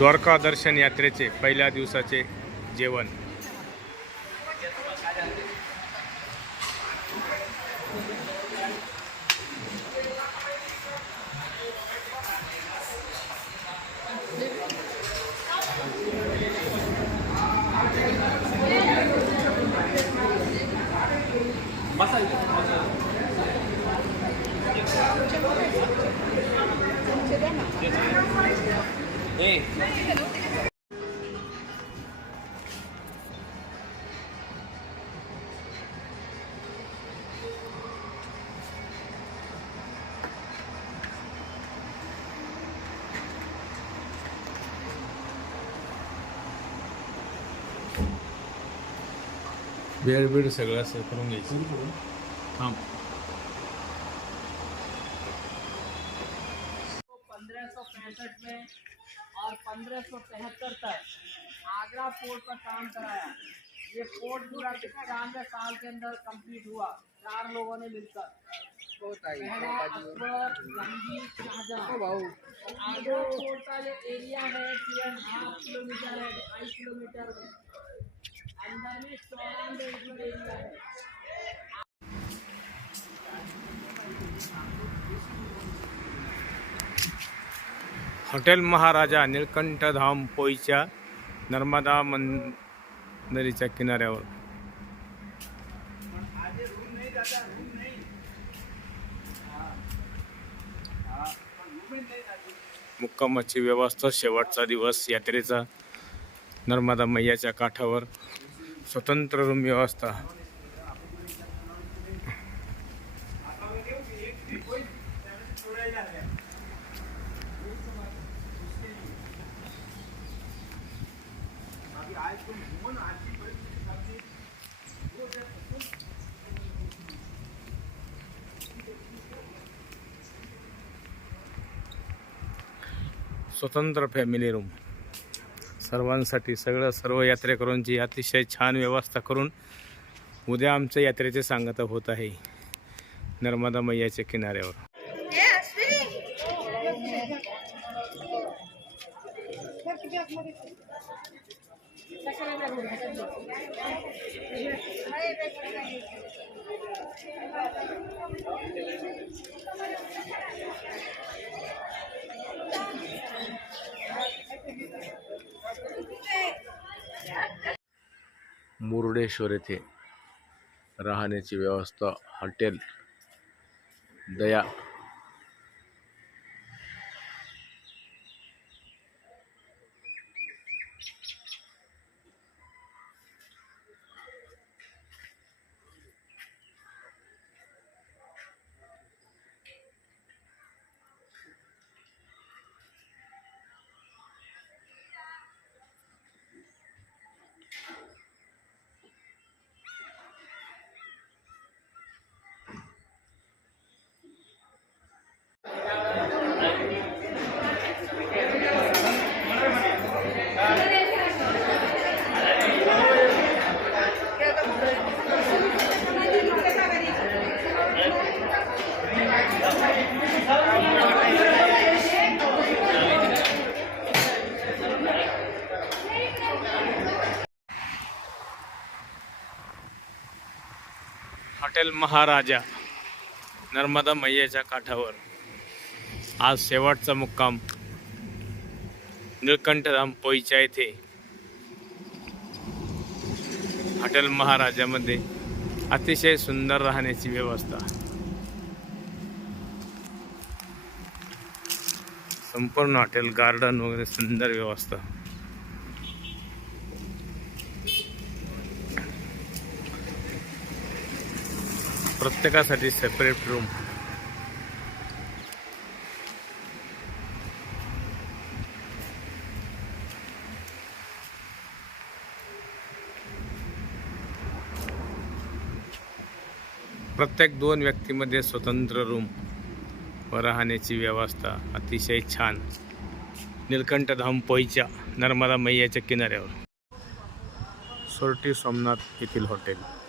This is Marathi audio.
द्वारका दर्शन यात्रेचे पहिल्या दिवसाचे जेवण. बेड सगळं असं करून घ्यायचं. थांब. 1565 में और 1573 तक आगरा फोर्ट पर काम कराया। ये फोर्ट पूरा 95 साल के अंदर कंप्लीट हुआ, 4 लोगों ने मिलकर। पहला अकबर, जहांगीर, शाहजहां। आगरा फोर्ट का जो एरिया है 2.5 किलोमीटर है, 2.5 किलोमीटर में अंदर में 94 एकड़ एरिया है। हॉटेल महाराजा निळकंठधाम पोईच्या नर्मदा नदीच्या किनाऱ्यावर मुक्कामाची व्यवस्था. शेवटचा दिवस यात्रेचा. नर्मदा मैयाच्या काठावर स्वतंत्र रूम व्यवस्था. स्वतंत्र फॅमिली रूम सर्वांसाठी. सर्व यात्रेकरूंची अतिशय छान व्यवस्था करून उद्या आमच्या यात्रेचे सांगता होत आहे नर्मदा मैयाच्या किनाऱ्यावर. मुर्डेश्वर येथे राहण्याची व्यवस्था. हॉटेल दया. हॉटेल महाराजा नर्मदा मैयाच्या काठावर आज शेवटचा मुक्काम निळकंठधाम पोईच्या येथे. हॉटेल महाराजामध्ये अतिशय सुंदर राहण्याची व्यवस्था. संपूर्ण हॉटेल गार्डन वगैरे सुंदर व्यवस्था. प्रत्येकासाठी सेपरेट रूम. प्रत्येक 2 व्यक्तीमध्ये स्वतंत्र रूम व राहण्याची व्यवस्था अतिशय छान. निळकंठधाम पोईच्या नर्मदा मैयाच्या किनाऱ्यावर. सोरटी सोमनाथ येथील हॉटेल.